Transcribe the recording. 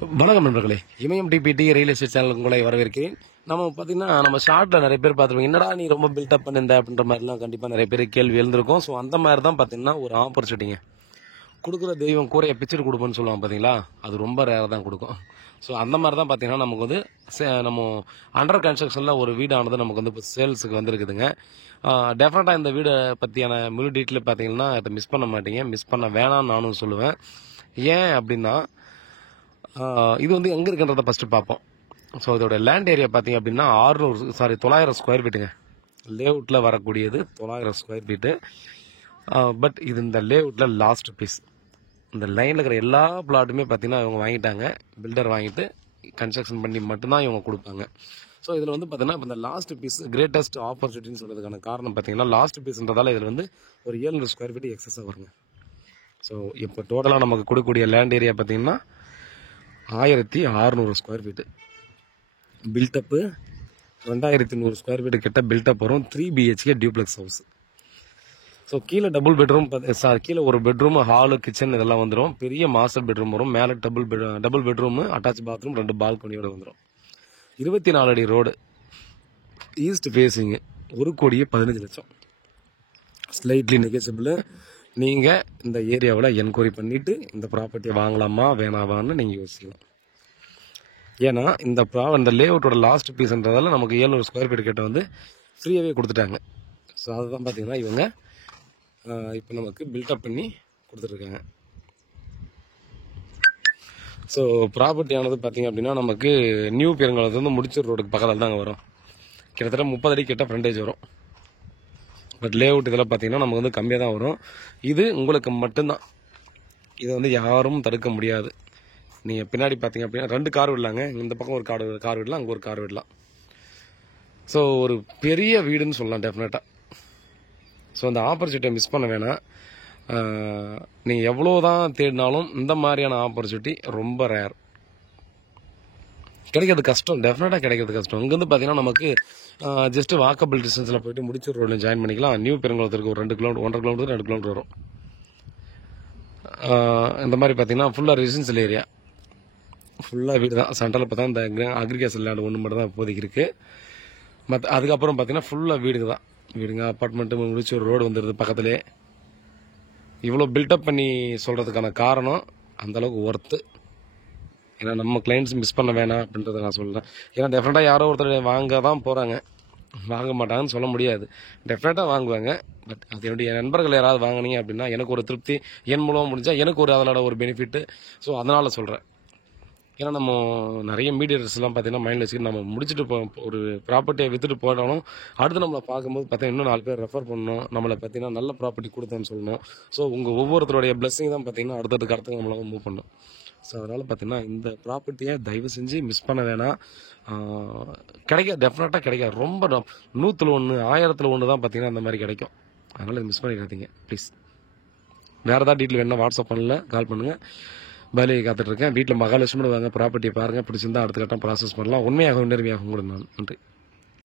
வணக்கம் நண்பர்களே, இமயம் DBT real estate channel உங்களை வரவேற்கிறேன். நம்ம பார்த்தீங்கன்னா நம்ம ஷார்ட்டில் நிறைய பேர் பார்த்துருவோம், என்னடா நீ ரொம்ப பில்டப் பண்ணிருந்த அப்படின்ற மாதிரிலாம் கண்டிப்பாக நிறைய பேர் கேள்வி எழுந்திருக்கும். ஸோ அந்த மாதிரி தான் பார்த்தீங்கன்னா ஒரு ஆப்பர்ச்சுனிட்டிங்க. கொடுக்குற தெய்வம் கூரையை பிச்சுட்டு கொடுப்போன்னு சொல்லுவாங்க பார்த்தீங்களா, அது ரொம்ப ரேராக தான் கொடுக்கும். ஸோ அந்த மாதிரி தான் பார்த்தீங்கன்னா நமக்கு வந்து நம்ம அண்டர் கன்ஸ்ட்ரக்ஷனில் ஒரு வீடானது நமக்கு வந்து இப்போ சேல்ஸுக்கு வந்துருக்குதுங்க. டெஃபினட்டாக இந்த வீடை பற்றியான முழு டீட்டெயில் பார்த்தீங்கன்னா அதை மிஸ் பண்ண மாட்டீங்க, மிஸ் பண்ண வேணாம்னு நானும் சொல்லுவேன். ஏன் அப்படின்னா இது வந்து எங்கே இருக்குன்றதை ஃபஸ்ட்டு பார்ப்போம். ஸோ இதோட லேண்ட் ஏரியா பார்த்தீங்க அப்படின்னா 900 ஸ்கொயர் ஃபீட்டுங்க. லேஅவுட்டில் வரக்கூடியது 900 ஸ்கொயர் ஃபீட்டு. பட் இது இந்த லேஅவுட்டில் லாஸ்ட் பீஸ். இந்த லைனில் இருக்கிற எல்லா பிளாட்டுமே பார்த்தீங்கன்னா இவங்க வாங்கிட்டாங்க. பில்டர் வாங்கிட்டு கன்ஸ்ட்ரக்ஷன் பண்ணி மட்டும்தான் இவங்க கொடுப்பாங்க. ஸோ இதில் வந்து பார்த்தீங்கன்னா இப்போ இந்த லாஸ்ட் பீஸ் கிரேட்டஸ்ட் ஆப்பர்ச்சுனிட்டின்னு சொல்கிறதுக்கான காரணம் பார்த்தீங்கன்னா லாஸ்ட் பீஸ்ன்றதால இதில் வந்து ஒரு 700 ஸ்கொயர் ஃபீட்டு எக்ஸஸாக வருங்க. ஸோ இப்போ டோட்டலாக நமக்கு கொடுக்கக்கூடிய லேண்ட் ஏரியா பார்த்தீங்கன்னா 1600 square feet. Build-up 2100 square feet கிட்ட பில்டப் வரும். 3 BHK டியூப்ளெக்ஸ் ஹவுஸ். ஸோ கீழே டபுள் பெட்ரூம், கீழே ஒரு பெட்ரூம், ஹாலு, கிச்சன் இதெல்லாம் வந்துடும். பெரிய மாஸ்டர் பெட்ரூம் வரும். மேலே டபுள் பெட்ரூமு, அட்டாச் பாத்ரூம், 2 பால்கனியோடு வந்துடும். 24 அடி road, east facing, 1,15,00,000. Slightly negotiable. நீங்கள் இந்த ஏரியாவில் என்கொயரி பண்ணிவிட்டு இந்த ப்ராப்பர்ட்டியை வாங்கலாமா வேணாவான்னு நீங்கள் யோசிக்கலாம். ஏன்னா இந்த லேஅவுட்டோட லாஸ்ட் பீஸ்ன்றதால நமக்கு 700 ஸ்கொயர் ஃபீட் கிட்ட வந்து ஃப்ரீயாகவே கொடுத்துட்டாங்க. ஸோ அதுதான் பார்த்தீங்கன்னா இவங்க இப்போ நமக்கு பில்டப் பண்ணி கொடுத்துட்ருக்காங்க. ஸோ ப்ராப்பர்ட்டியானது பார்த்தீங்க அப்படின்னா நமக்கு நியூ பெருங்குளத்துலேருந்து முடிச்சூர் ரோடுக்கு பக்கத்தில் தாங்க வரும். கிட்டத்தட்ட 30 அடி கிட்ட ஃப்ரண்டேஜ் வரும். பட் லேஅவுட் இதெல்லாம் பார்த்தீங்கன்னா நமக்கு வந்து கம்மியாக தான் வரும். இது உங்களுக்கு மட்டும்தான், இதை வந்து யாரும் தடுக்க முடியாது. நீங்கள் பின்னாடி பார்த்தீங்க அப்படின்னா 2 கார் விடலாங்க. இந்த பக்கம் ஒரு கார் விடலாம், அங்கே ஒரு கார் விடலாம். ஸோ ஒரு பெரிய வீடுன்னு சொல்லலாம் டெஃபினட்டாக. ஸோ அந்த ஆப்பர்ச்சுனிட்டியை மிஸ் பண்ண வேணாம். நீங்கள் எவ்வளோ தான் தேடினாலும் இந்த மாதிரியான ஆப்பர்ச்சுனிட்டி ரொம்ப ரேர், கிடைக்கிறது கஷ்டம். டெஃபினட்டாக கிடைக்கிறது கஷ்டம். இங்கேருந்து பார்த்தீங்கன்னா நமக்கு ஜஸ்ட் வாக்கபிள் டிஸ்டன்ஸில் போய்ட்டு முடிச்சூர் ரோடில் ஜாயின் பண்ணிக்கலாம். நியூ பெருங்குளத்துக்கு ஒரு 2 கிலோமீட்டர், 1.5 கிலோமீட்டர், 2 கிலோமீட்டர் வரும். இந்த மாதிரி பார்த்தீங்கன்னா ஃபுல்லாக ரெசிடென்ஷியல் ஏரியா, ஃபுல்லாக வீடு தான். சென்ட்ரலில் பார்த்தா இந்த அக்ரிகல்ச்சர் லேண்ட் ஒன்று மட்டும் தான் இப்போதைக்கு இருக்குது. அதுக்கப்புறம் பார்த்தீங்கன்னா ஃபுல்லாக வீடுங்க, அப்பார்ட்மெண்ட்டு, முடிச்சூர் ரோடு வந்துடுது பக்கத்துலேயே. இவ்வளோ பில்டப் பண்ணி சொல்கிறதுக்கான காரணம் அந்தளவுக்கு ஒர்த்து. ஏன்னா நம்ம கிளைண்ட்ஸ் மிஸ் பண்ண வேணாம் அப்படின்றத நான் சொல்கிறேன். ஏன்னா டெஃபினட்டாக யாரோ ஒருத்தர் வாங்க தான் போகிறாங்க, வாங்க மாட்டாங்கன்னு சொல்ல முடியாது. டெஃபினட்டாக வாங்குவாங்க. பட் அது என்னுடைய நண்பர்கள் யாராவது வாங்கினீங்க அப்படின்னா எனக்கு ஒரு திருப்தி, என் மூலமாக முடிஞ்சால் எனக்கு ஒரு அதோட ஒரு பெனிஃபிட்டு. ஸோ அதனால் சொல்கிறேன். ஏன்னா நம்ம நிறைய மீடியேட்டர்ஸ்லாம் பார்த்தீங்கன்னா மைண்டில் வச்சுக்கிட்டு நம்ம முடிச்சுட்டு ஒரு ப்ராப்பர்ட்டியை விற்றுட்டு போனாலும் அடுத்து நம்மளை பார்க்கும்போது பார்த்தீங்கன்னா இன்னும் 4 பேர் ரெஃபர் பண்ணணும், நம்மளை பார்த்தீங்கன்னா நல்ல ப்ராப்பர்ட்டி கொடுத்தேன்னு சொல்லணும். ஸோ உங்கள் ஒவ்வொருத்தருடைய பிளெஸிங் தான் பார்த்தீங்கன்னா அடுத்தடுத்து நம்மளை மூவ் பண்ணணும். ஸோ அதனால் பார்த்தீங்கன்னா இந்த ப்ராப்பர்ட்டியை தயவு செஞ்சு மிஸ் பண்ண வேணாம். டெஃபினட்டாக கிடைக்காது. ரொம்ப 100ல் 1, 1000ல் 1 தான் பார்த்தீங்கன்னா அந்த மாதிரி கிடைக்கும். அதனால் இது மிஸ் பண்ணிடாதீங்க ப்ளீஸ். வேறு ஏதாவது டீட்டெயில் வேணால் வாட்ஸ்அப் பண்ணல, கால் பண்ணுங்கள். பதிலை காத்துட்ருக்கேன். வீட்டில் மகாலட்சுமி வாங்க, ப்ராப்பர்ட்டியை பாருங்கள், பிடிச்சிருந்தா அடுத்த கட்டம் ப்ராசஸ் பண்ணலாம். உண்மையாகவும் நேர்மையாகவும் கூட நான். நன்றி.